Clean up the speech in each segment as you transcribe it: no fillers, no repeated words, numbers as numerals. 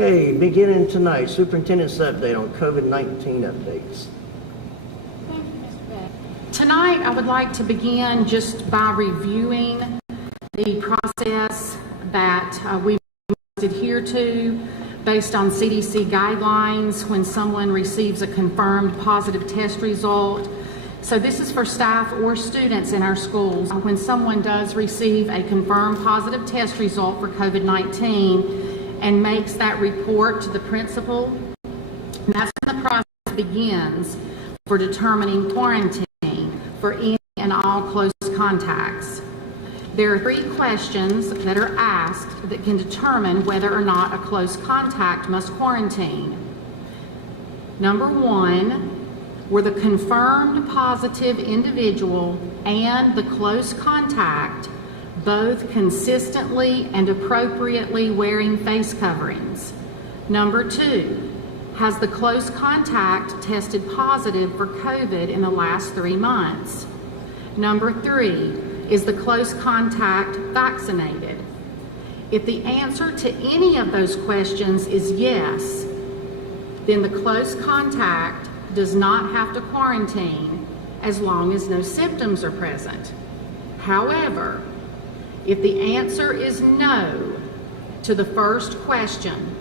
Okay, beginning tonight, superintendent's update on COVID-19 updates. Thank you, Mr. Beck. Tonight, I would like to begin just by reviewing the process that we must adhere to based on CDC guidelines when someone receives a confirmed positive test result. So this is for staff or students in our schools. When someone does receive a confirmed positive test result for COVID-19 and makes that report to the principal, that's when the process begins for determining quarantine for any and all close contacts. There are 3 questions that are asked that can determine whether or not a close contact must quarantine. Number 1, were the confirmed positive individual and the close contact both consistently and appropriately wearing face coverings? Number 2, has the close contact tested positive for COVID in the last 3 months? Number 3, is the close contact vaccinated? If the answer to any of those questions is yes, then the close contact does not have to quarantine as long as no symptoms are present. However, if the answer is no to the first question,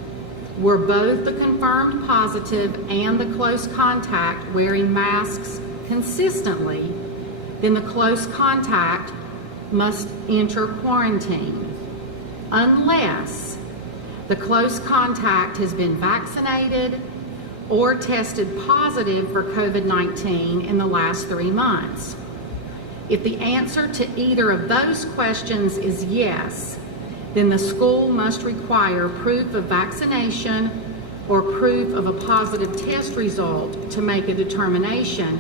were both the confirmed positive and the close contact wearing masks consistently, then the close contact must enter quarantine, unless the close contact has been vaccinated or tested positive for COVID-19 in the last 3 months. If the answer to either of those questions is yes, then the school must require proof of vaccination or proof of a positive test result to make a determination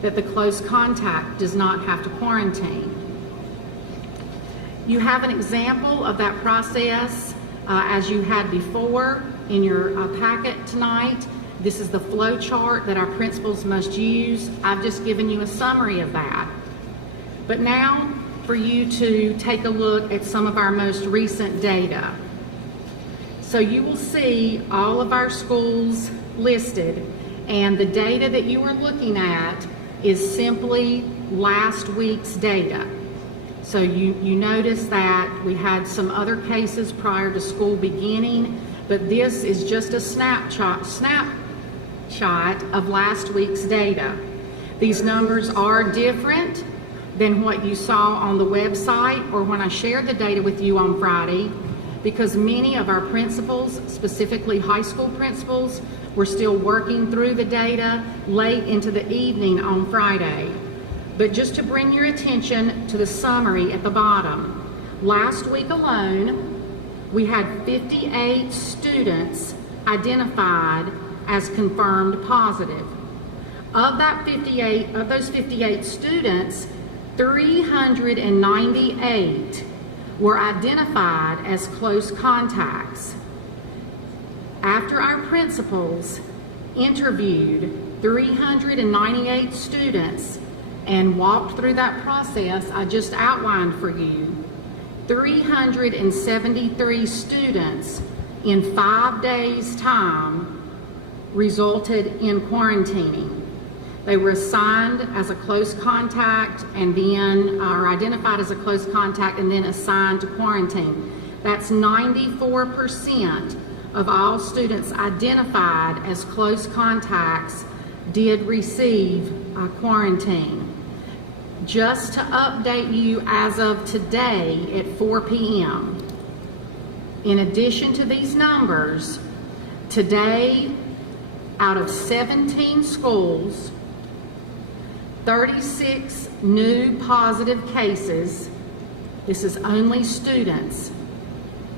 that the close contact does not have to quarantine. You have an example of that process as you had before in your packet tonight. This is the flow chart that our principals must use. I've just given you a summary of that. But now for you to take a look at some of our most recent data. So you will see all of our schools listed, and the data that you are looking at is simply last week's data. So you notice that we had some other cases prior to school beginning, but this is just a snapshot of last week's data. These numbers are different than what you saw on the website or when I shared the data with you on Friday, because many of our principals, specifically high school principals, were still working through the data late into the evening on Friday. But just to bring your attention to the summary at the bottom, last week alone, we had 58 students identified as confirmed positive. Of those 58 students, 398 were identified as close contacts. After our principals interviewed 398 students and walked through that process I just outlined for you, 373 students in 5 days' time resulted in quarantining. They were assigned as a close contact and then are identified as a close contact and then assigned to quarantine. That's 94% of all students identified as close contacts did receive quarantine. Just to update you as of today at 4 p.m., in addition to these numbers, today out of 17 schools, 36 new positive cases, this is only students,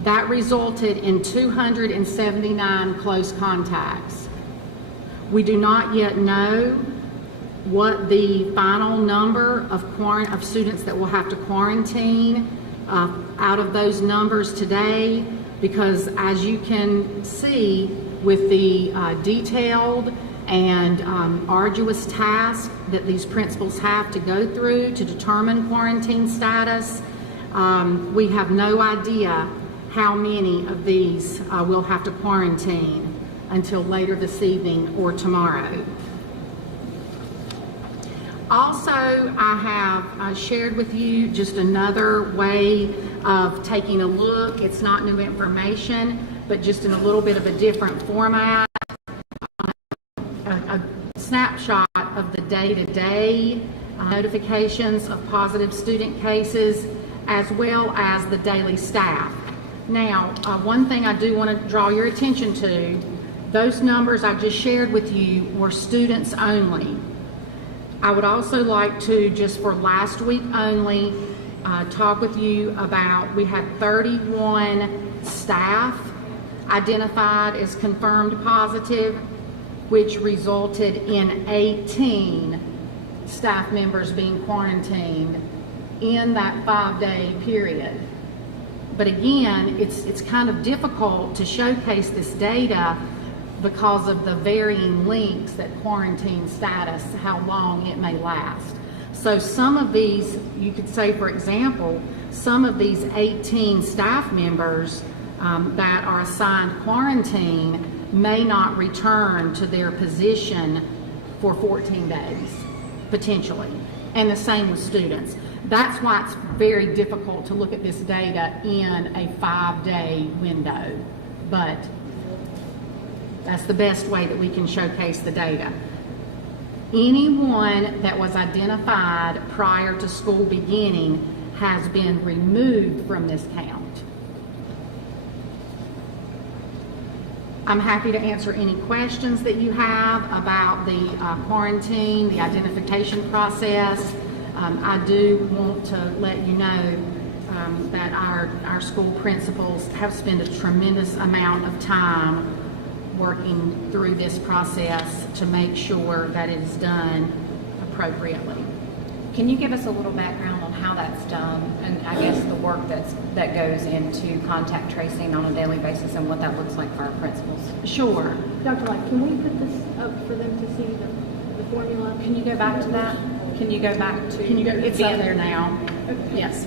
that resulted in 279 close contacts. We do not yet know what the final number of students that will have to quarantine out of those numbers today, because as you can see with the detailed and arduous task that these principals have to go through to determine quarantine status, we have no idea how many of these we'll have to quarantine until later this evening or tomorrow. Also, I have shared with you just another way of taking a look. It's not new information, but just in a little bit of a different format. A snapshot of the day-to-day notifications of positive student cases, as well as the daily staff. Now, one thing I do want to draw your attention to, those numbers I just shared with you were students only. I would also like to, just for last week only, talk with you about, we had 31 staff identified as confirmed positive, which resulted in 18 staff members being quarantined in that 5-day period. But again, it's kind of difficult to showcase this data because of the varying lengths that quarantine status, how long it may last. So some of these, you could say, for example, some of these 18 staff members that are assigned quarantine may not return to their position for 14 days, potentially. And the same with students. That's why it's very difficult to look at this data in a 5-day window. But that's the best way that we can showcase the data. Anyone that was identified prior to school beginning has been removed from this count. I'm happy to answer any questions that you have about the quarantine, the identification process. I do want to let you know that our school principals have spent a tremendous amount of time working through this process to make sure that it is done appropriately. Can you give us a little background on how that's done, and I guess the work that goes into contact tracing on a daily basis and what that looks like for our principals? Sure. Dr. Light, can we put this up for them to see the formula? Can you go back to that? Can you go back to? Can you go? It's up there now. Okay. Yes.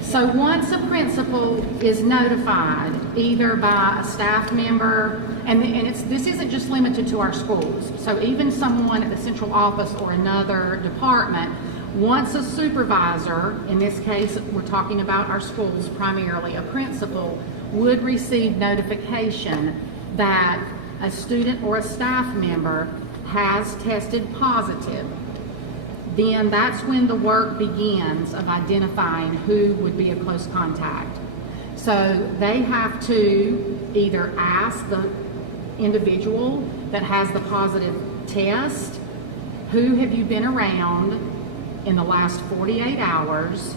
So once a principal is notified, either by a staff member, and this isn't just limited to our schools. So even someone at the central office or another department, once a supervisor, in this case we're talking about our schools primarily, a principal would receive notification that a student or a staff member has tested positive, then that's when the work begins of identifying who would be a close contact. So they have to either ask the individual that has the positive test, who have you been around in the last 48 hours,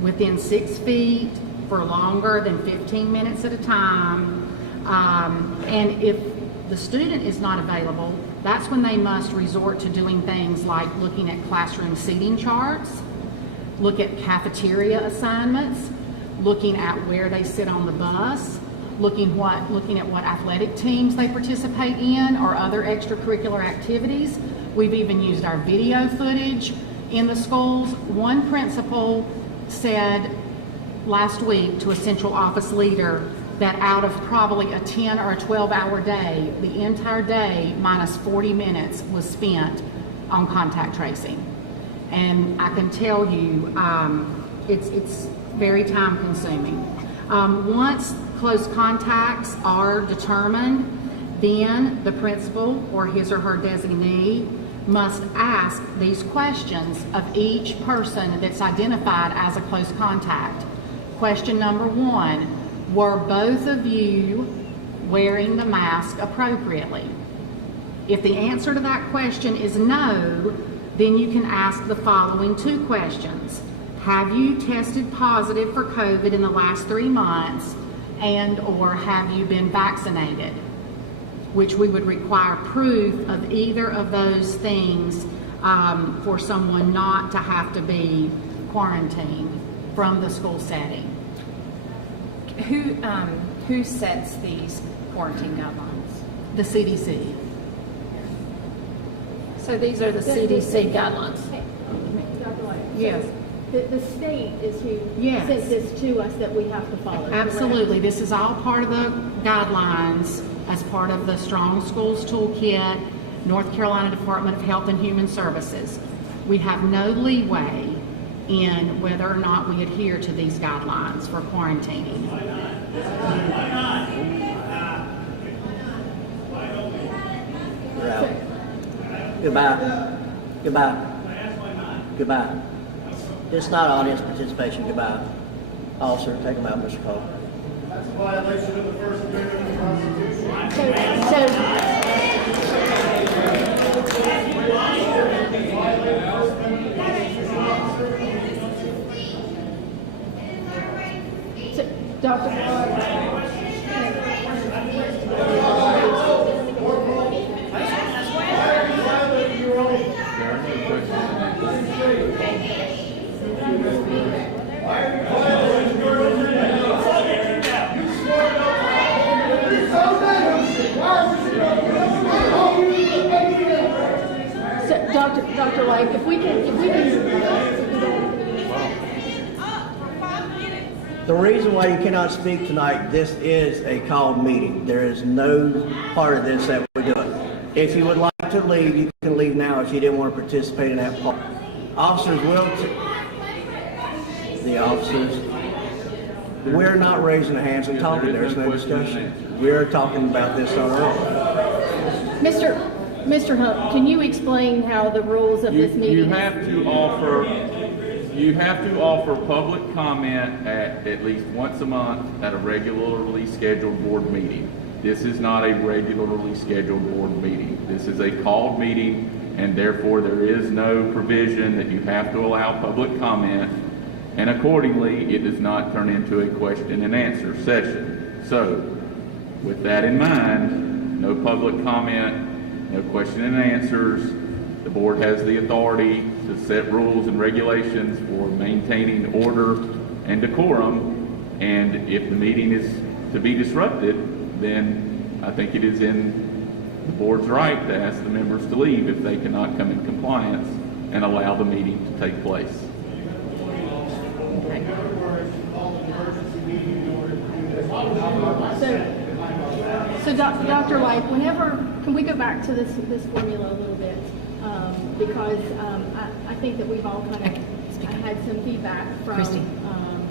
within 6 feet, for longer than 15 minutes at a time, and if the student is not available, that's when they must resort to doing things like looking at classroom seating charts, look at cafeteria assignments, looking at where they sit on the bus, looking at what athletic teams they participate in or other extracurricular activities. We've even used our video footage in the schools. One principal said last week to a central office leader that out of probably a 10 or a 12-hour day, the entire day minus 40 minutes was spent on contact tracing. And I can tell you, it's very time consuming. Once close contacts are determined, then the principal or his or her designee must ask these questions of each person that's identified as a close contact. Question number 1, were both of you wearing the mask appropriately? If the answer to that question is no, then you can ask the following 2 questions. Have you tested positive for COVID in the last 3 months, and or have you been vaccinated? Which we would require proof of either of those things for someone not to have to be quarantined from the school setting. Who sets these quarantine guidelines? The CDC. So these are the CDC guidelines. Dr. Light, Yes. The state is who Yes. sent this to us that we have to follow. correct? Absolutely. This is all part of the guidelines as part of the Strong Schools Toolkit, North Carolina Department of Health and Human Services. We have no leeway in whether or not we adhere to these guidelines for quarantining. You're out. Goodbye. Goodbye. Goodbye. It's not audience participation. Goodbye. Officer, take him out, Mr. Cole. That's a violation of the First Amendment of the Constitution. So, Dr. Dr. White, if we can. The reason why you cannot speak tonight, this is a called meeting. There is no part of this that we're doing. If you would like to leave, you can leave now if you didn't want to participate in that part. Officers will, the officers, we're not raising our hands and talking. There's no discussion. We're talking about this on our own. Mr. Hunt, can you explain how the rules of this meeting? You have to offer public comment at least once a month at a regularly scheduled board meeting. This is not a regularly scheduled board meeting. This is a called meeting, and therefore there is no provision that you have to allow public comment, and accordingly, it does not turn into a question and answer session. So, with that in mind, no public comment, no question and answers. The board has the authority to set rules and regulations for maintaining order and decorum, and if the meeting is to be disrupted, then I think it is in the board's right to ask the members to leave if they cannot come in compliance and allow the meeting to take place. Okay. So Dr. White, can we go back to this formula a little bit? Because I think that we've all kind of had some feedback from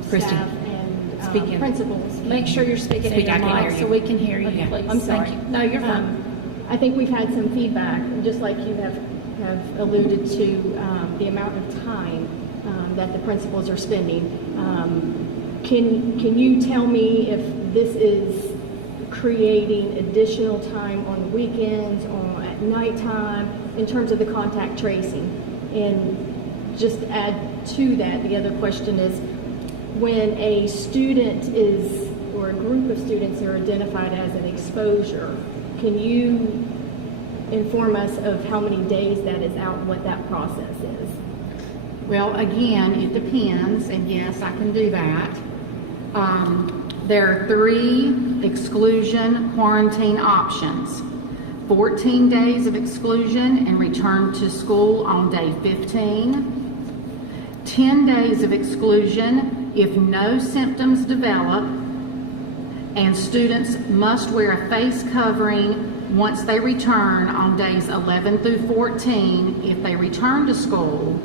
staff and principals. Make sure you're speaking in your mic so we can hear you. Okay, please. I'm sorry. Thank you. No, you're fine. I think we've had some feedback, just like you have alluded to, the amount of time that the principals are spending. Can you tell me if this is creating additional time on weekends or at nighttime in terms of the contact tracing? And just add to that, the other question is, when a student is, or a group of students are identified as an exposure, can you inform us of how many days that is out and what that process is? Well, again, it depends, and yes, I can do that. There are 3 exclusion quarantine options. 14 days of exclusion and return to school on day 15. 10 days of exclusion if no symptoms develop, and students must wear a face covering once they return on days 11 through 14 if they return to school,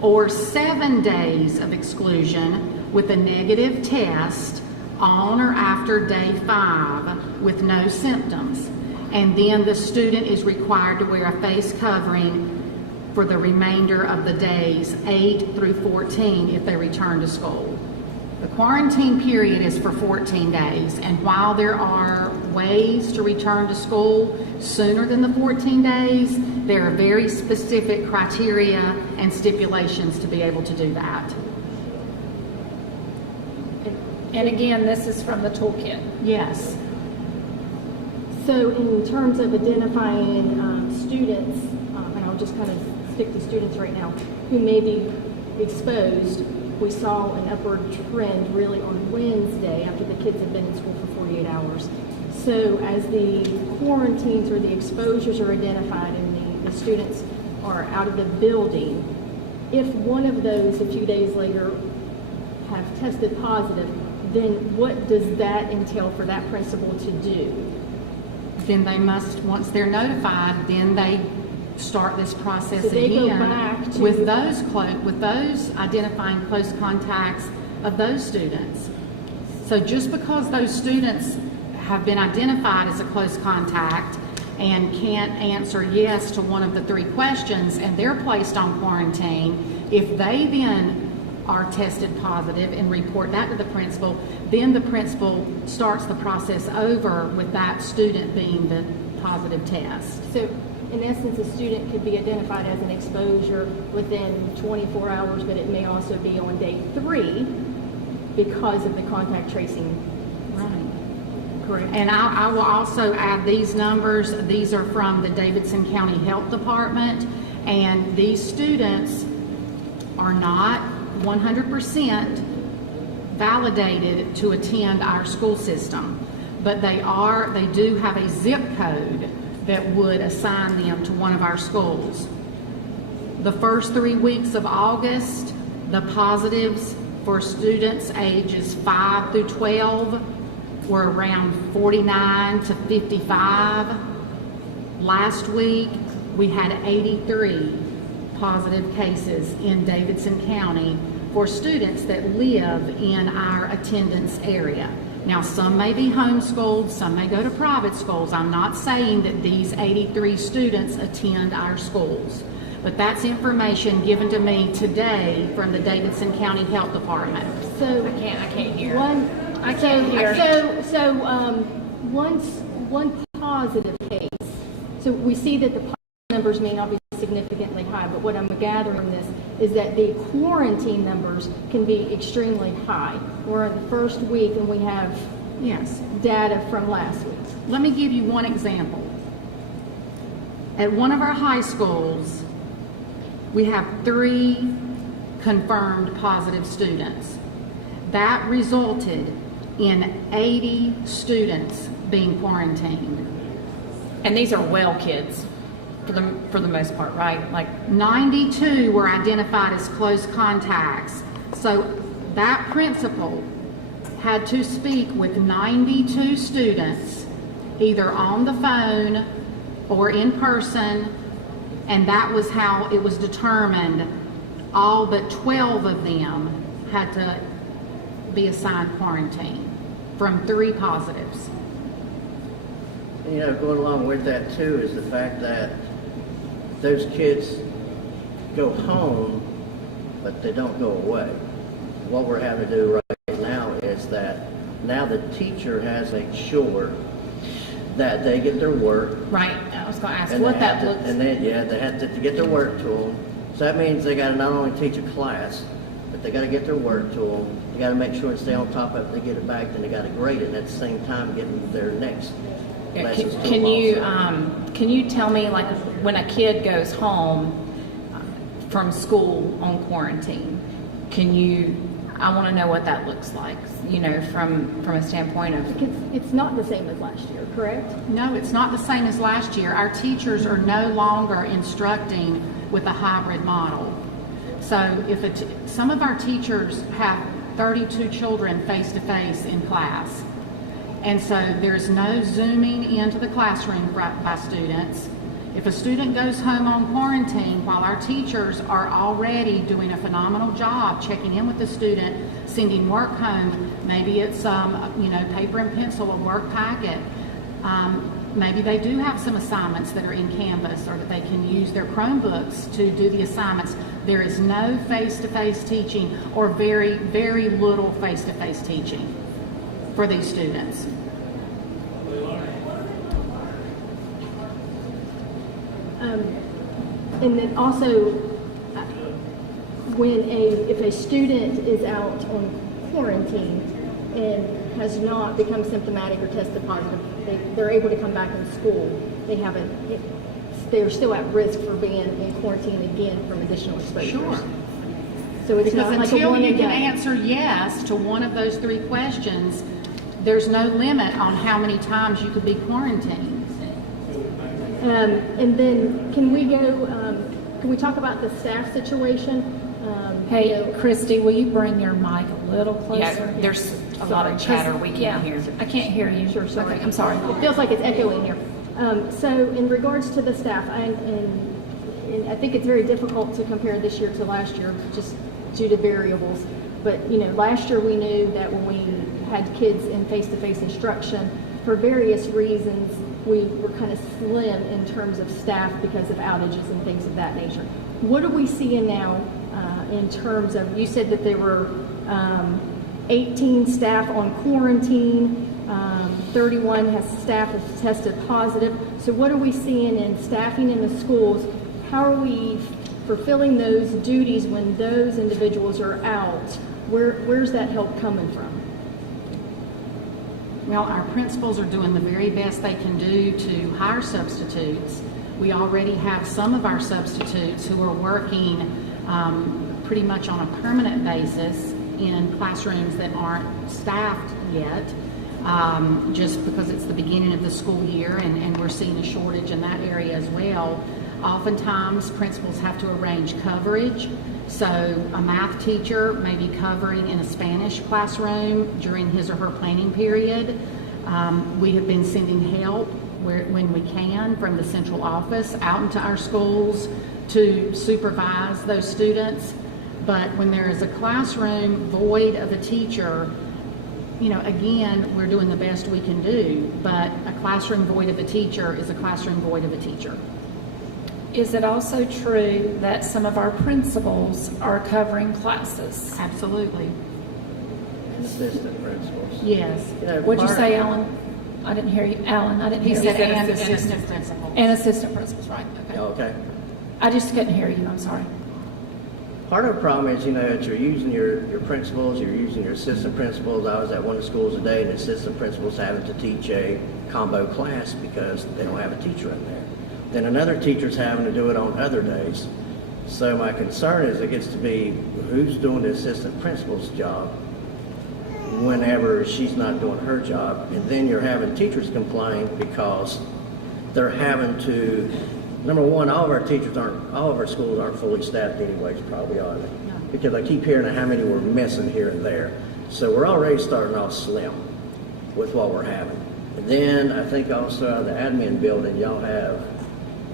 or 7 days of exclusion with a negative test on or after day 5 with no symptoms. And then the student is required to wear a face covering for the remainder of the days 8 through 14 if they return to school. The quarantine period is for 14 days, and while there are ways to return to school sooner than the 14 days, there are very specific criteria and stipulations to be able to do that. And again, this is from the toolkit. Yes. So in terms of identifying students, and I'll just kind of stick to students right now, who may be exposed, we saw an upward trend really on Wednesday after the kids had been in school for 48 hours. So as the quarantines or the exposures are identified and the students are out of the building, if one of those a few days later have tested positive, then what does that entail for that principal to do? Then they must, once they're notified, then they start this process So they again go back to- with those identifying close contacts of those students. So just because those students have been identified as a close contact and can't answer yes to one of the 3 questions and they're placed on quarantine, if they then are tested positive and report that to the principal, then the principal starts the process over with that student being the positive test. So in essence, a student could be identified as an exposure within 24 hours, but it may also be on day 3 because of the contact tracing. Right. Correct. And I will also add these numbers. These are from the Davidson County Health Department, and these students are not 100% validated to attend our school system, but they do have a zip code that would assign them to one of our schools. The first 3 weeks of August, the positives for students ages 5 through 12 were around 49 to 55. Last week, we had 83 positive cases in Davidson County for students that live in our attendance area. Now, some may be homeschooled, some may go to private schools. I'm not saying that these 83 students attend our schools, but that's information given to me today from the Davidson County Health Department. So I can't hear. I can't hear. One positive case. So we see that the positive numbers may not be significantly high, but what I'm gathering from this is that the quarantine numbers can be extremely high. We're in the first week and we have Yes. data from last week. Let me give you one example. At one of our high schools, we have 3 confirmed positive students. That resulted in 80 students being quarantined. And these are well kids for the most part, right? Like 92 were identified as close contacts. So that principal had to speak with 92 students, either on the phone or in person, and that was how it was determined. All but 12 of them had to be assigned quarantine from 3 positives. You know, going along with that too is the fact that those kids go home, but they don't go away. What we're having to do right now is that now the teacher has to make sure that they get their work. right. I was going to ask And what they that have to- looks. And then, yeah, they have to get their work to them. So that means they got to not only teach a class, but they got to get their work to them. They got to make sure and stay on top of it. They get it back, then they got to grade it. And at the same time, getting their next lessons to Can them you also. can you tell me, like, when a kid goes home from school on quarantine, I want to know what that looks like, you know, from a standpoint of. It's not the same as last year, correct? No, it's not the same as last year. Our teachers are no longer instructing with a hybrid model. So if some of our teachers have 32 children face-to-face in class, and so there's no zooming into the classroom by students. If a student goes home on quarantine while our teachers are already doing a phenomenal job checking in with the student, sending work home, maybe it's paper and pencil, a work packet. Maybe they do have some assignments that are in Canvas, or that they can use their Chromebooks to do the assignments. There is no face-to-face teaching, or very, very little face-to-face teaching for these students. And then also, if a student is out on quarantine and has not become symptomatic or tested positive, they're able to come back in school. They're still at risk for being in quarantine again from additional exposures. Sure. So it's Because not like a until one you and can done. answer yes to one of those 3 questions, there's no limit on how many times you could be quarantined. And then can we talk about the staff situation? Hey, Christy, will you bring your mic a little closer? Yeah, There's a lot of chatter we can't hear. I can't hear you. Sure, sorry. Okay, I'm sorry. It feels like it's echoing here. So in regards to the staff, and I think it's very difficult to compare this year to last year just due to variables. But, last year we knew that when we had kids in face-to-face instruction, for various reasons, we were kind of slim in terms of staff because of outages and things of that nature. What are we seeing now in terms of, you said that there were 18 staff on quarantine, 31 staff has tested positive. So what are we seeing in staffing in the schools? How are we fulfilling those duties when those individuals are out? Where's that help coming from? Well, our principals are doing the very best they can do to hire substitutes. We already have some of our substitutes who are working pretty much on a permanent basis in classrooms that aren't staffed yet, just because it's the beginning of the school year and we're seeing a shortage in that area as well. Oftentimes, principals have to arrange coverage. So a math teacher may be covering in a Spanish classroom during his or her planning period. We have been sending help when we can from the central office out into our schools to supervise those students. But when there is a classroom void of a teacher, again, we're doing the best we can do, but a classroom void of a teacher is a classroom void of a teacher. Is it also true that some of our principals are covering classes? Absolutely. Assistant principals. Yes. What'd you say, Alan? I didn't hear you. Alan, I didn't He hear said you. and assistant principals. And assistant principals, right? Okay. Okay. I just couldn't hear you. I'm sorry. Part of the problem is, that you're using your principals, you're using your assistant principals. I was at one of the schools today, and the assistant principal's having to teach a combo class because they don't have a teacher in there. Then another teacher's having to do it on other days. So my concern is it gets to be who's doing the assistant principal's job whenever she's not doing her job. And then you're having teachers complain because they're having to, number one, all of our schools aren't fully staffed anyways, probably are they? No. Because I keep hearing how many we're missing here and there. So we're already starting off slim with what we're having. And then I think also out of the admin building, y'all have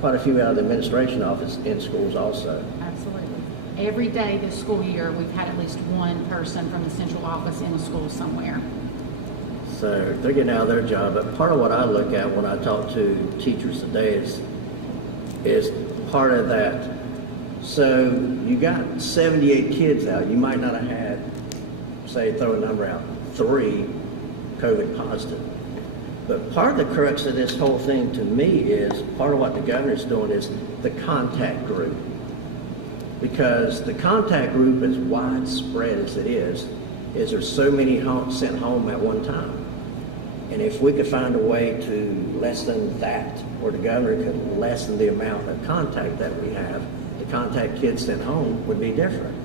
quite a few out of the administration office in schools also. Absolutely. Every day this school year, we've had at least one person from the central office in a school somewhere. So they're getting out of their job. But part of what I look at when I talk to teachers today is part of that. So you got 78 kids out. You might not have had, say, throw a number out, 3 COVID positive. But part of the crux of this whole thing to me is, part of what the governor's doing is the contact group. Because the contact group, as widespread as it is there's so many sent home at one time. And if we could find a way to lessen that, or the governor could lessen the amount of contact that we have, the contact kids sent home would be different.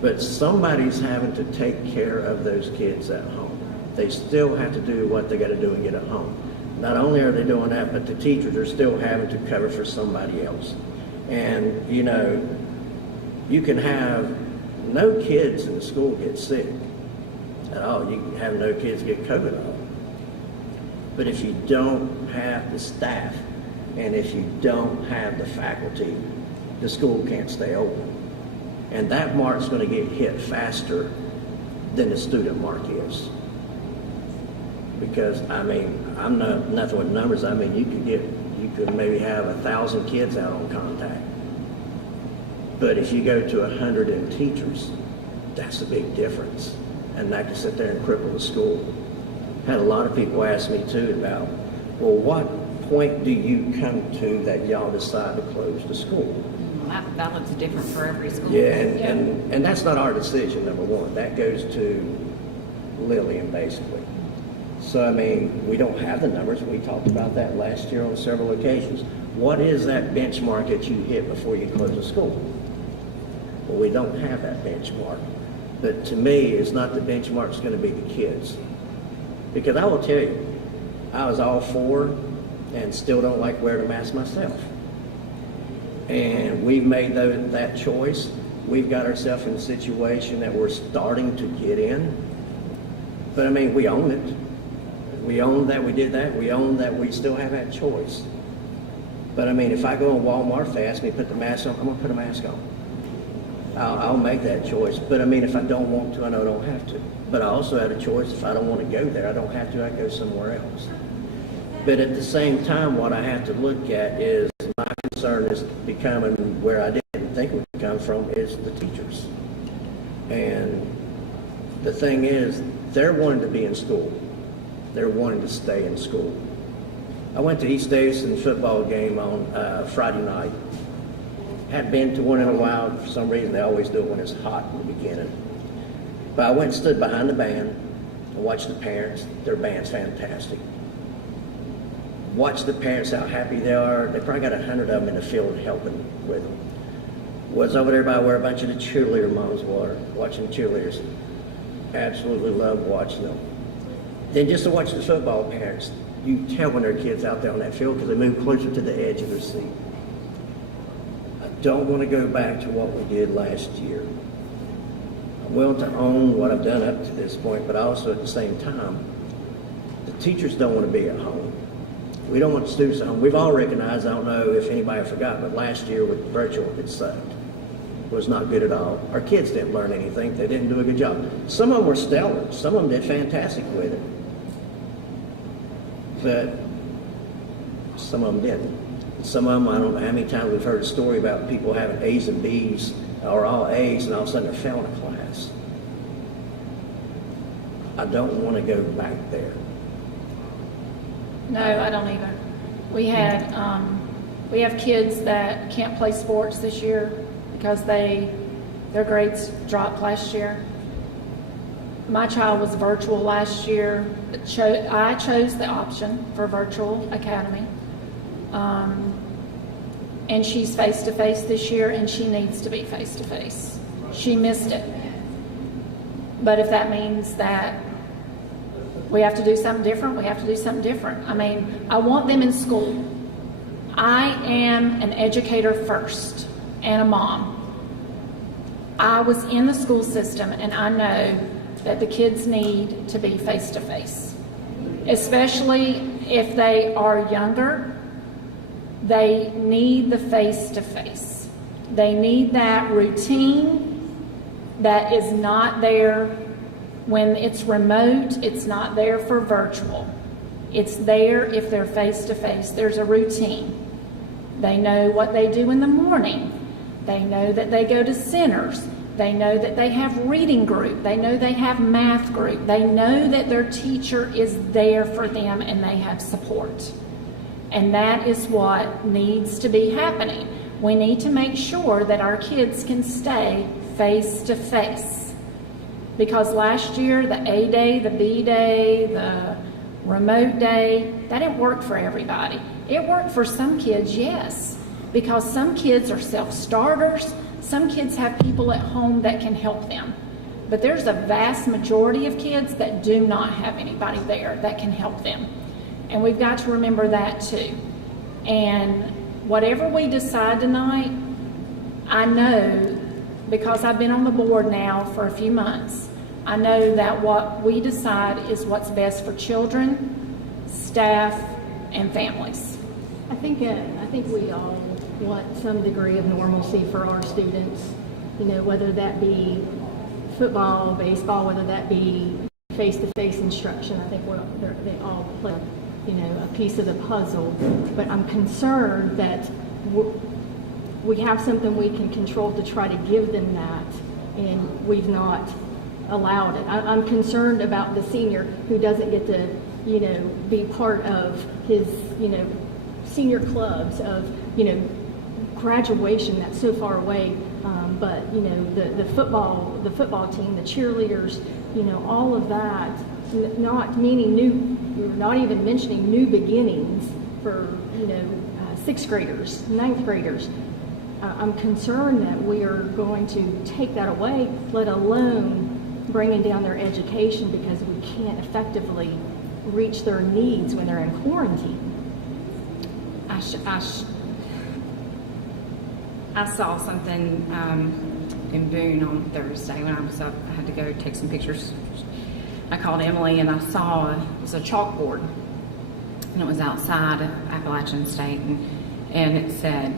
But somebody's having to take care of those kids at home. They still have to do what they got to do and get at home. Not only are they doing that, but the teachers are still having to cover for somebody else. And, you can have no kids in the school get sick at all. You can have no kids get COVID at all. But if you don't have the staff and if you don't have the faculty, the school can't stay open. And that mark's going to get hit faster than the student mark is. Because, I'm nothing with numbers. You could maybe have 1,000 kids out on contact. But if you go to 100 in teachers, that's a big difference. And that can sit there and cripple the school. Had a lot of people ask me too about, well, what point do you come to that y'all decide to close the school? That looks different for every school. Yeah, and that's not our decision, number one. That goes to Lillian, basically. So, we don't have the numbers. We talked about that last year on several occasions. What is that benchmark that you hit before you close a school? Well, we don't have that benchmark. But to me, it's not the benchmark, it's going to be the kids. Because I will tell you, I was all for and still don't like wearing a mask myself. And we've made that choice. we've got ourselves in a situation that we're starting to get in. But I mean, we own it. We own that we did that. We own that we still have that choice. But I mean, if I go in Walmart, if they ask me to put the mask on, I'm gonna put a mask on. I'll make that choice. But I mean, if I don't want to, I know I don't have to. But I also had a choice. If I don't want to go there, I don't have to. I go somewhere else. But at the same time, what I have to look at is my concern is becoming where I didn't think it would come from is the teachers. And the thing is, they're wanting to be in school. They're wanting to stay in school. I went to East Davidson football game on Friday night. Hadn't been to one in a while. For some reason, they always do it when it's hot in the beginning. But I went and stood behind the band and watched the parents. Their band's fantastic. Watch the parents, how happy they are. They probably got 100 of them in the field helping with them. Was over there by where a bunch of the cheerleader moms were, watching the cheerleaders. Absolutely loved watching them. Then just to watch the football parents, you tell when their kids out there on that field because they move closer to the edge of their seat. I don't want to go back to what we did last year. I'm willing to own what I've done up to this point, but also at the same time, the teachers don't want to be at home. We don't want the students at home. We've all recognized, I don't know if anybody forgot, but last year with virtual, it sucked. It was not good at all. Our kids didn't learn anything. They didn't do a good job. Some of them were stellar. Some of them did fantastic with it. But some of them didn't. Some of them, I don't know how many times we've heard a story about people having A's and B's or all A's and all of a sudden they're failing a class. I don't want to go back there. No, I don't either. We have kids that can't play sports this year because their grades dropped last year. My child was virtual last year. I chose the option for virtual academy. And she's face-to-face this year, and she needs to be face-to-face. She missed it. But if that means that we have to do something different, we have to do something different. I mean, I want them in school. I am an educator first and a mom. I was in the school system, and I know that the kids need to be face-to-face, especially if they are younger. They need the face-to-face. They need that routine that is not there when it's remote. It's not there for virtual. It's there if they're face-to-face. There's a routine. They know what they do in the morning. They know that they go to centers. They know that they have reading group. They know they have math group. They know that their teacher is there for them and they have support. And that is what needs to be happening. We need to make sure that our kids can stay face to face. Because last year, the A day, the B day, the remote day, that didn't work for everybody. It worked for some kids, yes, because some kids are self-starters. Some kids have people at home that can help them. But there's a vast majority of kids that do not have anybody there that can help them. And we've got to remember that too. And whatever we decide tonight, I know, because I've been on the board now for a few months, I know that what we decide is what's best for children, staff, and families. I think we all want some degree of normalcy for our students, you know, whether that be football, baseball, whether that be face-to-face instruction. I think they all play, you know, a piece of the puzzle. But I'm concerned that we have something we can control to try to give them that, and we've not allowed it. I'm concerned about the senior who doesn't get to, you know, be part of his, you know, senior clubs, of, you know, graduation that's so far away. But you know, the football team, the cheerleaders, you know, all of that, not meaning new. We're not even mentioning new beginnings for, you know, 6th graders, 9th graders. I'm concerned that we are going to take that away, let alone bringing down their education, because we can't effectively reach their needs when they're in quarantine. I saw something in Boone on Thursday when I was up. I had to go take some pictures. I called Emily and I saw it was a chalkboard, and it was outside of Appalachian State, and it said,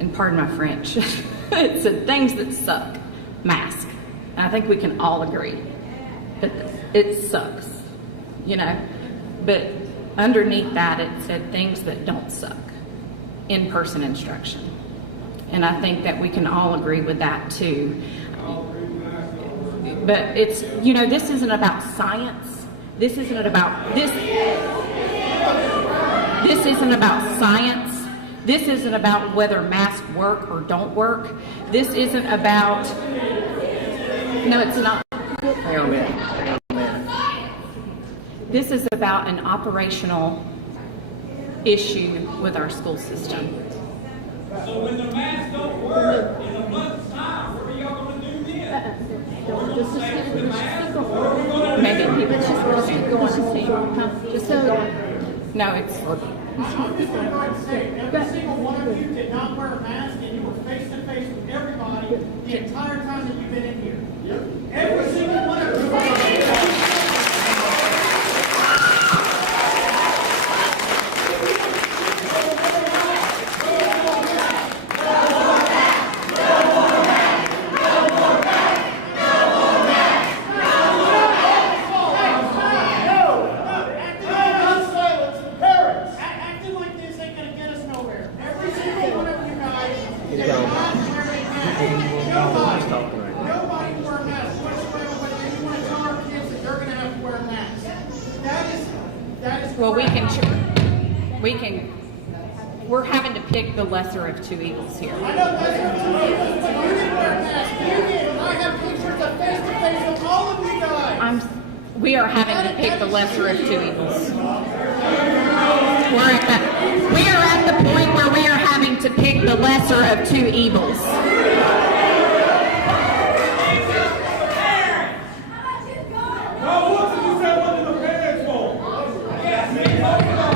and pardon my French, it said things that suck, mask. And I think we can all agree that it sucks, you know. But underneath that, it said things that don't suck, in-person instruction. And I think that we can all agree with that too. But it's, you know, this isn't about science. This isn't about this. This isn't about science. This isn't about whether masks work or don't work. This isn't about. No, it's not. Hang on a minute. Hang on a minute. This is about an operational issue with our school system. So when the masks don't work in a month's time, what are y'all gonna do then? Just The masks, keep what are we going. gonna Maybe do? people Let's just keep going. Just keep going. No, it's. Every single one of you did not wear a mask, and you were face to face with everybody the entire time that you've been in here. Every single one of you. Acting like this ain't gonna get us nowhere. Every single one of you guys did not wear a mask. Nobody wore a mask whatsoever, but then you want to tell our kids that they're gonna have to wear a mask. That is Well, we're having to pick the lesser of two evils here. I know that's what you did, but you didn't wear a mask. You did. And I have pictures of face to face with all of you guys. We are having to pick the lesser of two evils. We are at the point where we are having to pick the lesser of two evils. No, what did you say what the parents for? Yes, me, talking about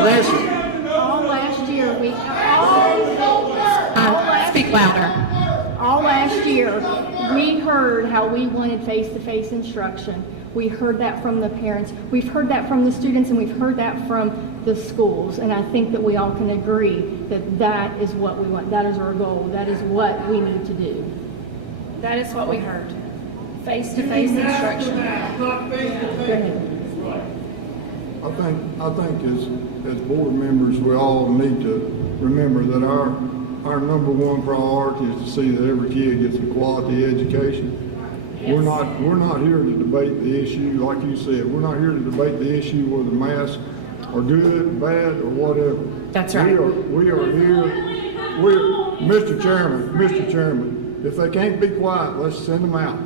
Listen, All last year, Speak louder. all last year, we heard how we wanted face-to-face instruction. We heard that from the parents. We've heard that from the students, and we've heard that from the schools. And I think that we all can agree that that is what we want. That is our goal. That is what we need to do. That is what we heard. Face-to-face instruction. not face to Go ahead. I think as board members, we all need to remember that our number one priority is to see that every kid gets a quality education. We're not here to debate the issue, like you said. We're not here to debate the issue whether masks are good, bad, or whatever. That's right. We are here. Mr. Chairman, if they can't be quiet, let's send them out.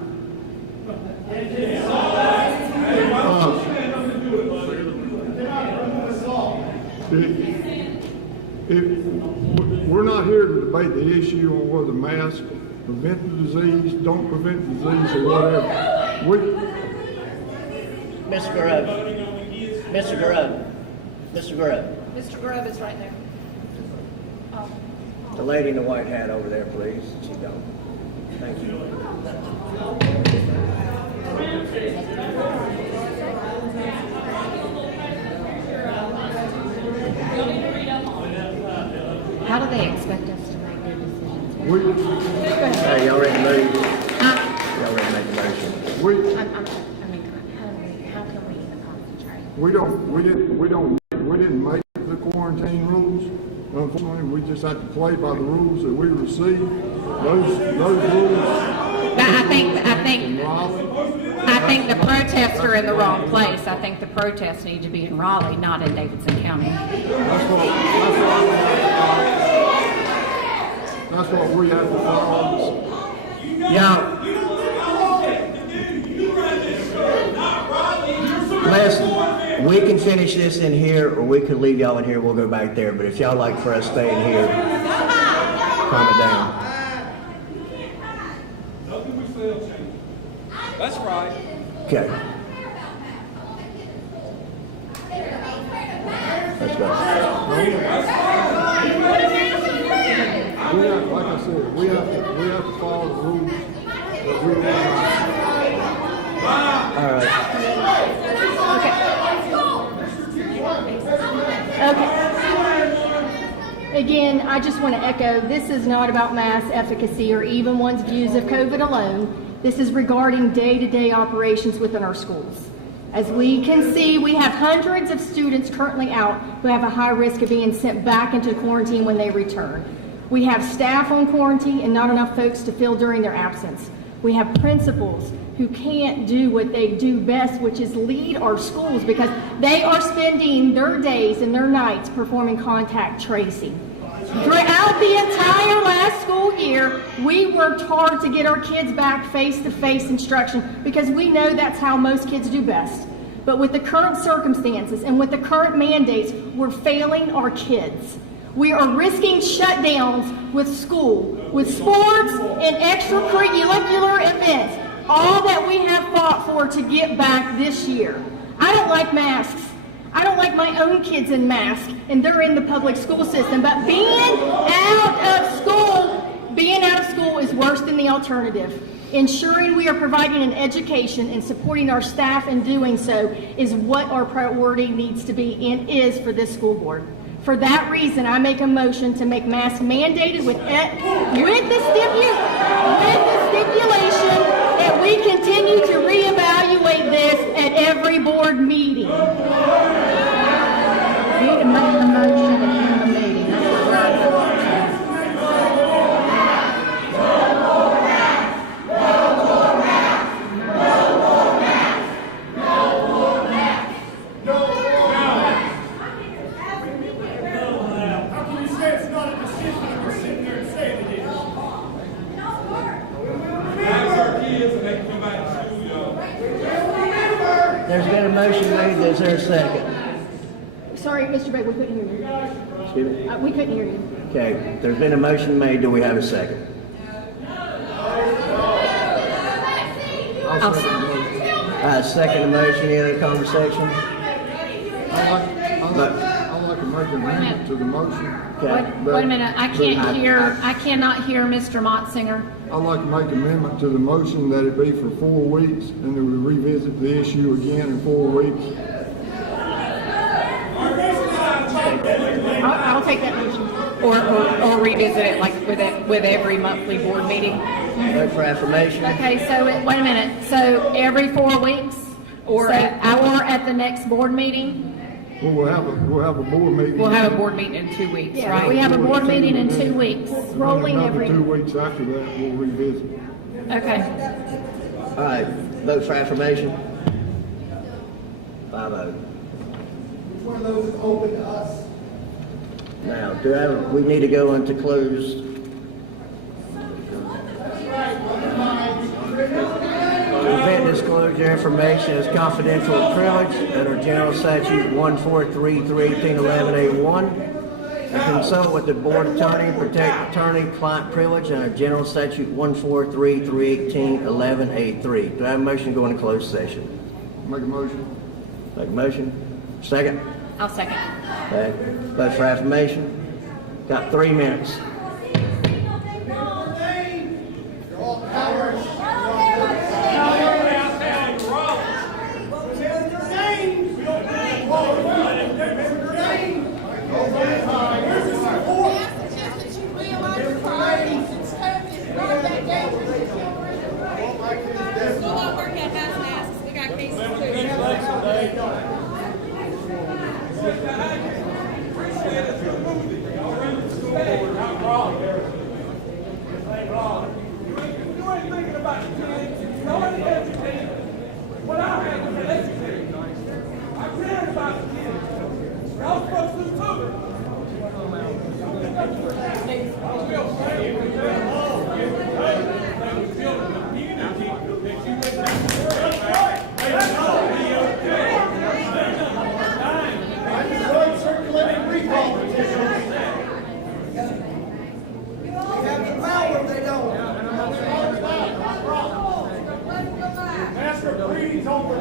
We're not here to debate the issue on whether masks prevent the disease, don't prevent the disease, or whatever. Mr. Grove. Mr. Grove. Mr. Grove. Mr. Grove is right there. The lady in the white hat over there, please. She don't. Thank you. How do they expect us to make their decisions? Hey, y'all ready to move? Y'all ready to make a motion? How can we even concentrate? We didn't make the quarantine rules. Unfortunately, we just have to play by the rules that we receive. Those rules. I think the protests are in the wrong place. I think the protests need to be in Raleigh, not in Davidson County. That's what we have to follow. Y'all, listen, we can finish this in here, or we could leave y'all in here, we'll go back there, but if y'all like for us to stay in here, calm it down. Nothing we say will change. That's right. Okay. Let's go. like I said, we have to follow the rules that we All right. Okay. Again, I just want to echo, this is not about mass efficacy or even one's views of COVID alone. This is regarding day-to-day operations within our schools. As we can see, we have hundreds of students currently out who have a high risk of being sent back into quarantine when they return. We have staff on quarantine and not enough folks to fill during their absence. We have principals who can't do what they do best, which is lead our schools, because they are spending their days and their nights performing contact tracing. Throughout the entire last school year, we worked hard to get our kids back face-to-face instruction because we know that's how most kids do best. But with the current circumstances and with the current mandates, we're failing our kids. We are risking shutdowns with school, with sports and extracurricular events, all that we have fought for to get back this year. I don't like masks. I don't like my own kids in masks, and they're in the public school system. But being out of school is worse than the alternative. Ensuring we are providing an education and supporting our staff in doing so is what our priority needs to be and is for this school board. For that reason, I make a motion to make masks mandated with the stipulation that we continue to reevaluate this at every board meeting. You can make the motion and end the meeting. How can you say it's not a decision if you're sitting there and saying it is? That's our kids and they can come back to school, y'all. There's been a motion made. Is there a second? Sorry, Mr. Begg, we couldn't hear you. Excuse me? We couldn't hear you. Okay, there's been a motion made. Do we have a second? I'll second the motion. Second motion. Any other conversation? I'd like to make an amendment to the motion. Okay. Wait a minute, I cannot hear Mr. Motzinger. I'd like to make an amendment to the motion that it be for 4 weeks, and then we revisit the issue again in 4 weeks. I'll take that motion. Or revisit it like with every monthly board meeting. Vote for affirmation. Okay, so wait a minute. So every 4 weeks, or at the next board meeting, Well, we'll have a board meeting. we'll have a board meeting in 2 weeks, Yeah, right? we have a board meeting in 2 weeks. Rolling Another every. 2 weeks after that, we'll revisit. Okay. All right. Vote for affirmation. 5-0. One of those open to us. Now, we need to go into closed. Event disclosure information is confidential and privileged under General Statute 143-318-11A1. And consult with the board attorney, protect attorney-client privilege under General Statute 143-318-11A3. Do I have a motion to go into closed session? Make a motion. Make a motion. Second? I'll second. Okay. Vote for affirmation. Got 3 minutes.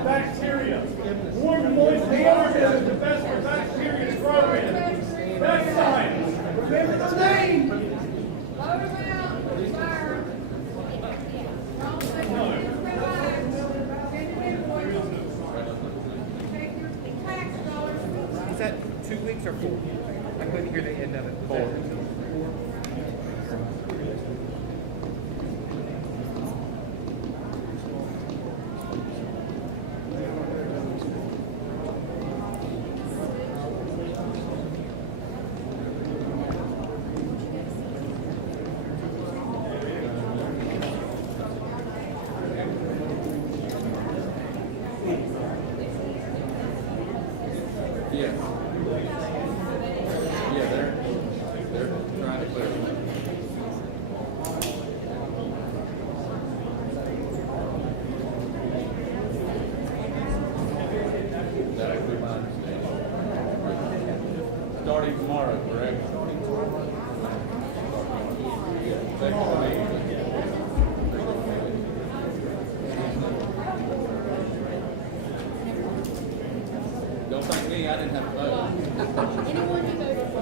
Bacteria. Warm, moist water is the best for bacteria to grow in. That's science. Remember the name. 2 weeks or 4? I couldn't hear the end of it. Was that- Yes. Yeah, they're trying to clarify. That would be my understanding. Starting tomorrow, correct? Yeah, second meeting. Don't thank me, I didn't have to vote. Anyone who voted for